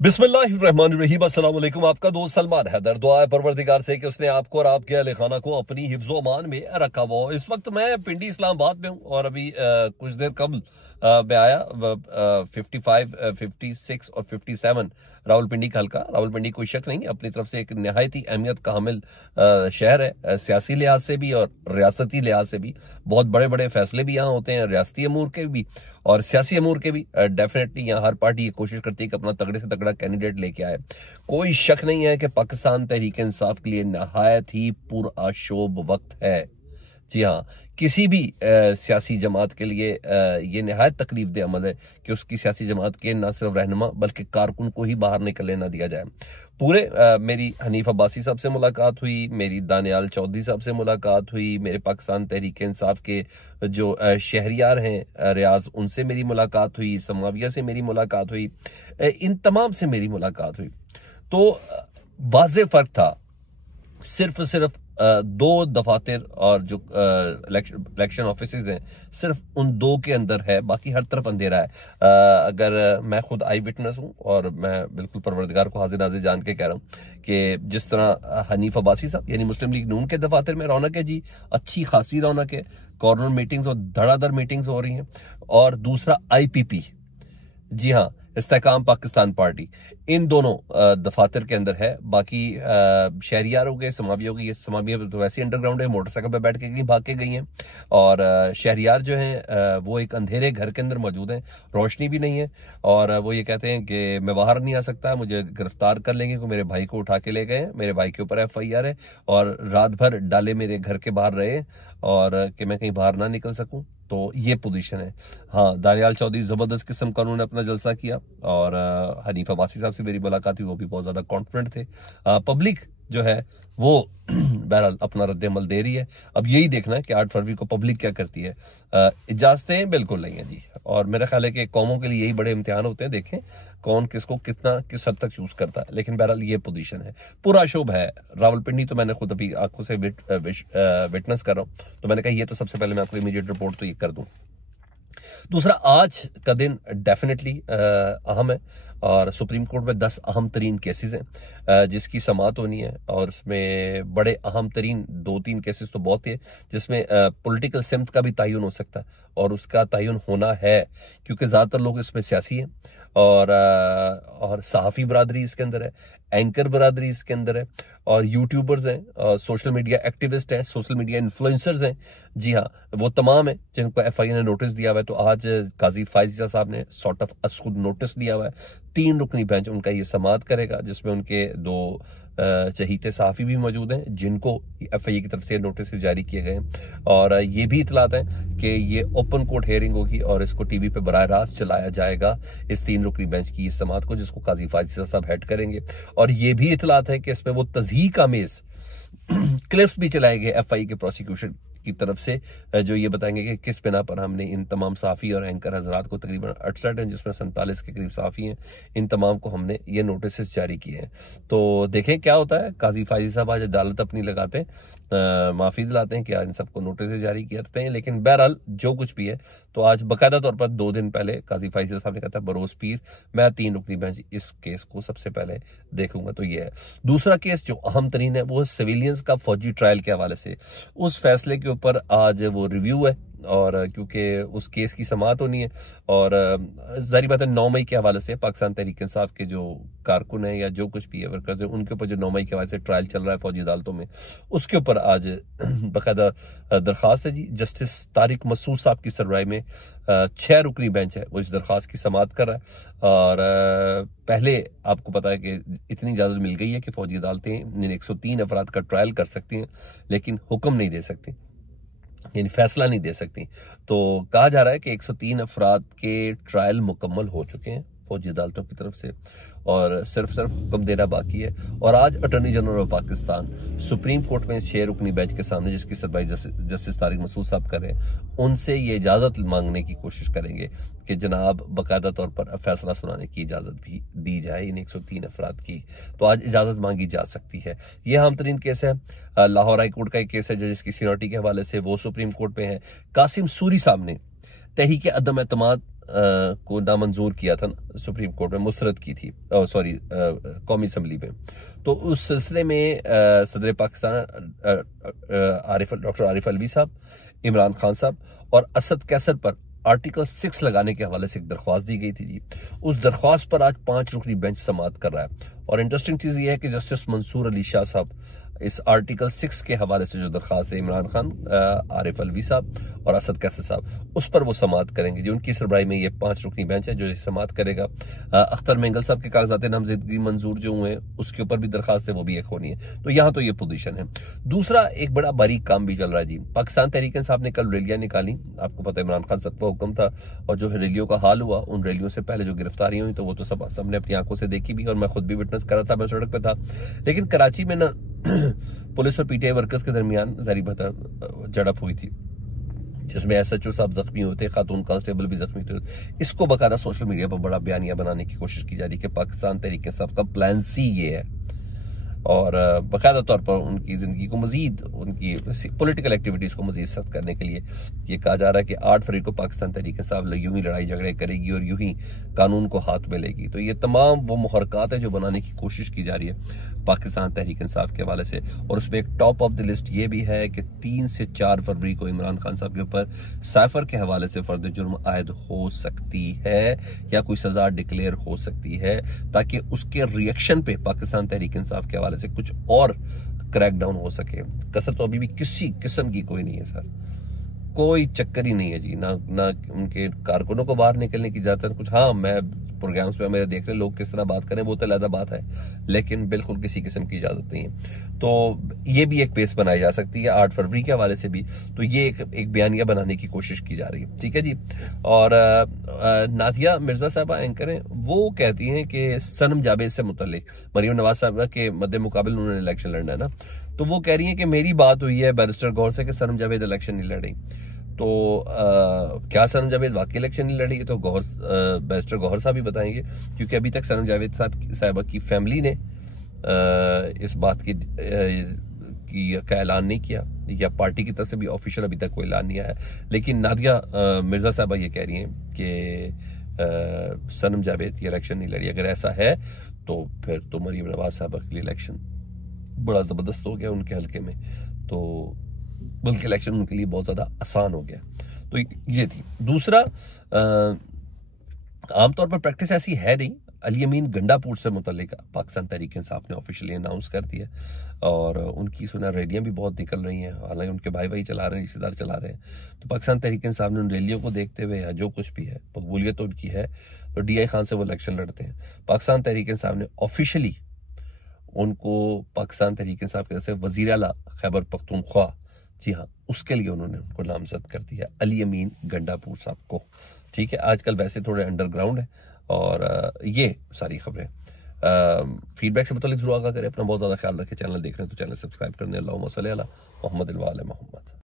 बिस्मिल्लाहिर्रहमानिर्रहीम। अस्सलाम वालेकुम। आपका दोस्त सलमान हैदर। दुआ है परवरदिगार से कि उसने आपको और आपके अहले खाना को अपनी हिफ्ज़ो अमान में रखा हुआ हो। इस वक्त मैं पिंडी इस्लामाबाद में हूँ और अभी कुछ देर कबल मैं आया 55, 56 और 57 रावलपिंडी का हल्का। रावलपिंडी कोई शक नहीं अपनी तरफ से एक नहायत ही अहमियत का हामिल शहर है, सियासी लिहाज से भी और रियासती लिहाज से भी। बहुत बड़े बड़े फैसले भी यहाँ होते हैं, रियासती अमूर के भी और सियासी अमूर के भी। डेफिनेटली यहाँ हर पार्टी ये कोशिश करती है कि अपना तगड़े से तगड़ा कैंडिडेट लेके आए। कोई शक नहीं है कि पाकिस्तान तहरीक इंसाफ के लिए नहायत ही पुरआशोब वक्त है। जी हाँ, किसी भी सियासी जमात के लिए ये नहायत तकलीफ दे अमल है कि उसकी सियासी जमात के न सिर्फ रहनुमा बल्कि कारकुन को ही बाहर निकलने ना दिया जाए। पूरे मेरी हनीफ अब्बासी साहब से मुलाकात हुई, मेरी दानियाल चौधरी साहब से मुलाकात हुई, मेरे पाकिस्तान तहरीक इंसाफ के जो शहरियार हैं रियाज, उनसे मेरी मुलाकात हुई, समाविया से मेरी मुलाकात हुई, इन तमाम से मेरी मुलाकात हुई। तो वाज़े फर्क था सिर्फ दो दफातर और जो इलेक्शन ऑफिसेज हैं सिर्फ उन दो के अंदर है, बाकी हर तरफ अंधेरा है। अगर मैं खुद आई विटनेस हूं और मैं बिल्कुल परवरदिगार को हाजिर नाजिर जान के कह रहा हूं कि जिस तरह हनीफ अब्बासी साहब यानी मुस्लिम लीग नून के दफातर में रौनक है जी, अच्छी खासी रौनक है, कॉर्नर मीटिंग्स और धड़ाधड़ मीटिंग्स हो रही हैं। और दूसरा IPP, जी हाँ, इस्तेकाम पाकिस्तान पार्टी, इन दोनों दफातर के अंदर है। बाकी शहरियार हो गए, समाविया हो गई। समाविया तो वैसे अंडरग्राउंड है, मोटरसाइकिल पर बैठ के कहीं भाग के गई हैं। और शहरियार जो हैं वो एक अंधेरे घर के अंदर मौजूद हैं, रोशनी भी नहीं है। और वो ये कहते हैं कि मैं बाहर नहीं आ सकता, मुझे गिरफ्तार कर लेंगे, क्योंकि मेरे भाई को उठा के ले गए हैं, मेरे भाई के ऊपर FIR है और रात भर डाले मेरे घर के बाहर रहे और कि मैं कहीं बाहर ना निकल सकूं। तो ये पोजीशन है। हाँ, दानियाल चौधरी जबरदस्त किस्म का उन्होंने अपना जलसा किया और हनीफ अब्बासी साहब से मेरी मुलाकात हुई, वो भी बहुत ज्यादा कॉन्फिडेंट थे। पब्लिक जो है वो बहरहाल अपना रद्द-ए-अमल दे रही है। अब यही देखना है कि 8 फरवरी को पब्लिक क्या करती है। इजाजतें बिल्कुल नहीं है जी, और मेरा ख्याल है कि कौमों के लिए यही बड़े इम्तिहान होते हैं, देखें कौन किसको कितना किस हद तक चूज करता है। लेकिन बहरहाल ये पोजीशन है, पूरा शोभ है। रावलपिंडी तो मैंने खुद अभी आंखों से विटनेस कर रहा हूं, तो मैंने कहा ये तो सबसे पहले मैं आपको इमीडिएट रिपोर्ट तो ये कर दूं। दूसरा, आज का दिन डेफिनेटली अहम है और सुप्रीम कोर्ट में 10 अहम तरीन केसेस हैं जिसकी समाअत होनी है। और उसमें बड़े अहम तरीन 2-3 केसेस तो बहुत है जिसमें पॉलिटिकल सिमत का भी तयन हो सकता है, और उसका तयन होना है क्योंकि ज्यादातर लोग इसमें सियासी हैं और सहाफी बरादरी इसके अंदर है, एंकर बरादरी इसके अंदर है, और यूट्यूबर्स हैं, और सोशल मीडिया एक्टिविस्ट हैं, सोशल मीडिया इन्फ्लुएंसर्स हैं। जी हाँ, वो तमाम है जिनको FIA ने नोटिस दिया हुआ है। तो आज काजी फायजिया साहब ने सॉर्ट ऑफ खुद नोटिस दिया हुआ है। 3 रुकनी बेंच उनका ये समाअत करेगा जिसमें उनके 2 चहीते सहाफी भी मौजूद हैं जिनको FIA की तरफ से नोटिस जारी किए गए हैं। और ये भी इतलात है कि ये ओपन कोर्ट हेयरिंग होगी और इसको TV पे बराह रास्त चलाया जाएगा इस 3 रुकनी बेंच की इस समाअत को, जिसको काजी फायजिया साहब हेड करेंगे। और ये भी इतलात है कि इसमें वो तज़हीक आमेज क्लिप्स भी चलाएंगे FIA के प्रोसिक्यूशन की तरफ से, जो ये बताएंगे कि किस बिना पर हमने इन तमाम साफी और एंकर हजरात को, तकरीबन 68 हैं जिसमें 47 के करीब साफी हैं, इन तमाम को हमने ये नोटिस जारी किए हैं। तो देखें क्या होता है। काजी फायजी साहब आज अदालत अपनी लगाते हैं, माफी दिलाते हैं कि आज इन सबको नोटिस जारी करते हैं। लेकिन बहरहाल जो कुछ भी है, तो आज बाकायदा तौर पर 2 दिन पहले काजी फायजी साहब ने कहा था बरोज पीर मैं 3 रुकनी बेंच इस केस को सबसे पहले देखूंगा। तो ये है। दूसरा केस जो अहम तरीन है वो सिविलियंस का फौजी ट्रायल के हवाले से, उस फैसले के ऊपर आज वो रिव्यू है और क्योंकि उस केस की समाअत होनी है और जारी बात है 9 मई के हवाले से पाकिस्तान तहरीक इंसाफ के जो कारकुन है या जो कुछ भी है वर्कर्स है, उनके ऊपर जो 9 मई के हवाले से ट्रायल चल रहा है फौजी अदालतों में, उसके ऊपर आज बाकायदा दरखास्त है जी। जस्टिस तारिक मसूद साहब की सरबराही में 6 रुकनी बेंच है वो इस दरखास्त की समाअत कर रहा है। और पहले आपको पता है कि इतनी इजाजत मिल गई है कि फौजी अदालतें 103 अफराद का ट्रायल कर सकती हैं लेकिन हुक्म नहीं दे सकती, यानी फैसला नहीं दे सकती। तो कहा जा रहा है कि 103 अफराद के ट्रायल मुकम्मल हो चुके हैं फौजी अदालतों की तरफ से और सिर्फ हुक्म देना बाकी है। और आज attorney general of Pakistan supreme court में 6 रुकनी बेंच के सामने, जिसकी सरबराही जस्टिस तारिक मसूद साहब कर रहे हैं, उनसे ये इजाजत मांगने की कोशिश करेंगे कि जनाब बाकायदा तौर पर फैसला सुनाने की इजाजत भी दी जाए इन 103 अफराद की। तो आज इजाजत मांगी जा सकती है। यह अहम तरीन केस है। लाहौर हाई कोर्ट का एक केस है जिसकी सीनियरिटी के हवाले से वो सुप्रीम कोर्ट में है। कासिम सूरी साहब ने तहरीक अदम एतमाद को नामंजूर किया था ना सुप्रीम कोर्ट में, मुस्तरद की थी, सॉरी कौमी असम्बली में। तो उस सिलसिले में सदर पाकिस्तान डॉक्टर आरिफ अलवी साहब, इमरान खान साहब और असद कैसर पर आर्टिकल 6 लगाने के हवाले से एक दरख्वास्त दी गई थी जी। उस दरख्वास्त पर आज 5 रुकनी बेंच समाअत कर रहा है। और इंटरेस्टिंग चीज यह है कि जस्टिस मंसूर अली शाह साहब इस आर्टिकल 6 के हवाले से जो दरख्वास्त है इमरान खान, आरिफ अलवी साहब और असद कैसर साहब, उस पर वो समाअत करेंगे जी। उनकी सरबराही में ये 5 रुकनी बेंच है जो समाअत करेगा। अख्तर मेंगल साहब के कागजात नामजदगी मंजूर जो हुए उसके ऊपर भी दरखास्त है, वो भी एक होनी है। तो यहाँ तो ये पोजीशन है। दूसरा एक बड़ा बारीक काम भी चल रहा है जी। पाकिस्तान तहरीक इंसाफ ने कल रैलियां निकाली, आपको पता है इमरान खान साहब का हुक्म था, और जो रैलियों का हाल हुआ, उन रैलियों से पहले जो गिरफ्तारियां हुई तो वो तो सबने अपनी आंखों से देखी भी, और मैं खुद भी विटनेस कर रहा था, मैं सड़क पे था। लेकिन कराची में ना पुलिस और पीटीआई वर्कर्स के दरमियान जारी झड़प हुई थी, जिसमें एसएचओ साहब जख्मी होते, खातून कांस्टेबल भी जख्मी थे। इसको बकायदा सोशल मीडिया पर बड़ा बयानिया बनाने की कोशिश की जा रही है कि पाकिस्तान तहरीक इंसाफ का प्लान सी ये है, और बाकायदा तौर पर उनकी जिंदगी को मजीद, उनकी पॉलिटिकल एक्टिविटीज को मजीद सख्त करने के लिए ये कहा जा रहा है कि 8 फरवरी को पाकिस्तान तहरीक इंसाफ यूं ही लड़ाई झगड़े करेगी और यूं ही कानून को हाथ में लेगी। तो ये तमाम वो मुहरकात है जो बनाने की कोशिश की जा रही है पाकिस्तान तहरीक इंसाफ के हवाले से। और उसमें एक टॉप ऑफ द लिस्ट ये भी है कि 3 से 4 फरवरी को इमरान खान साहब के ऊपर साइफर के हवाले से फर्द जुर्म आयद हो सकती है या कोई सजा डिक्लेयर हो सकती है, ताकि उसके रिएक्शन पे पाकिस्तान तहरीक इंसाफ के हवाले से कुछ और क्रैकडाउन हो सके। कसर तो अभी भी किसी किस्म की कोई नहीं है सर, कोई चक्कर ही नहीं है जी, ना उनके कारकुनों को बाहर निकलने की इजाजत कुछ। हाँ, मैं प्रोग्राम्स में मेरे देख रहे लोग किस तरह बात करें वो तो अलग बात है, लेकिन बिल्कुल किसी किस्म की इजाजत नहीं है। तो ये भी एक पेस बनाई जा सकती है 8 फरवरी के हवाले से भी। तो ये एक बयानिया बनाने की कोशिश की जा रही है, ठीक है जी। और नादिया मिर्जा साहबा एंकर हैं, वो कहती हैं कि सनम जावेद से मुतल्लिक, मरीम नवाज साहब के मद्दे मुकाबले उन्होंने इलेक्शन लड़ना है ना, तो वो कह रही हैं कि मेरी बात हुई है बैरिस्टर गौहर से कि सनम जावेद इलेक्शन नहीं लड़ रही। तो क्या सनम जावेद वाकई इलेक्शन नहीं लड़ी? तो बैरिस्टर गौहर साहब भी बताएंगे, क्योंकि अभी तक सनम जावेद साहबा की फैमिली ने इस बात की का ऐलान नहीं किया, या पार्टी की तरफ से भी ऑफिशियल अभी तक कोई ऐलान नहीं आया। लेकिन नादिया मिर्जा साहबा ये कह रही हैं कि सनम जावेद की इलेक्शन नहीं लड़ी। अगर ऐसा है तो फिर तो मरीम नवाज साहबा के लिए इलेक्शन बड़ा जबरदस्त हो गया उनके हल्के में, तो बल्कि इलेक्शन उनके लिए बहुत ज्यादा आसान हो गया। तो ये थी। दूसरा, आमतौर पर प्रैक्टिस ऐसी है नहीं। अली अमीन गंडापुर से मुतल्लिक पाकिस्तान तहरीक इंसाफ ने ऑफिशियली अनाउंस कर दिया, और उनकी सुना रैलियां भी बहुत निकल रही हैं, हालांकि उनके भाई चला रहे हैं, रिश्तेदार चला रहे हैं। तो पाकिस्तान तहरीक इंसाफ ने उन रैलियों को देखते हुए, या जो कुछ भी है, मकबूलियत तो उनकी है, तो DI खान से वो इलेक्शन लड़ते हैं। पाकिस्तान तहरीक इंसाफ ने ऑफिशियली उनको पाकिस्तान तहरीक इंसाफ की तरफ से वजीर आला खैबर पख्तूनख्वा, जी हाँ, उसके लिए उन्होंने उनको नामजद कर दिया, अली अमीन गंडापुर साहब को। ठीक है, आजकल वैसे थोड़े अंडरग्राउंड है। और ये सारी खबरें फीडबैक से मतलब जरूर आगा करें। अपना बहुत ज्यादा ख्याल रखें। चैनल देख रहे हैं तो चैनल सब्सक्राइब करने। अल्लाहुम्मा सल्ली अला मुहम्मद व आले मुहम्मद।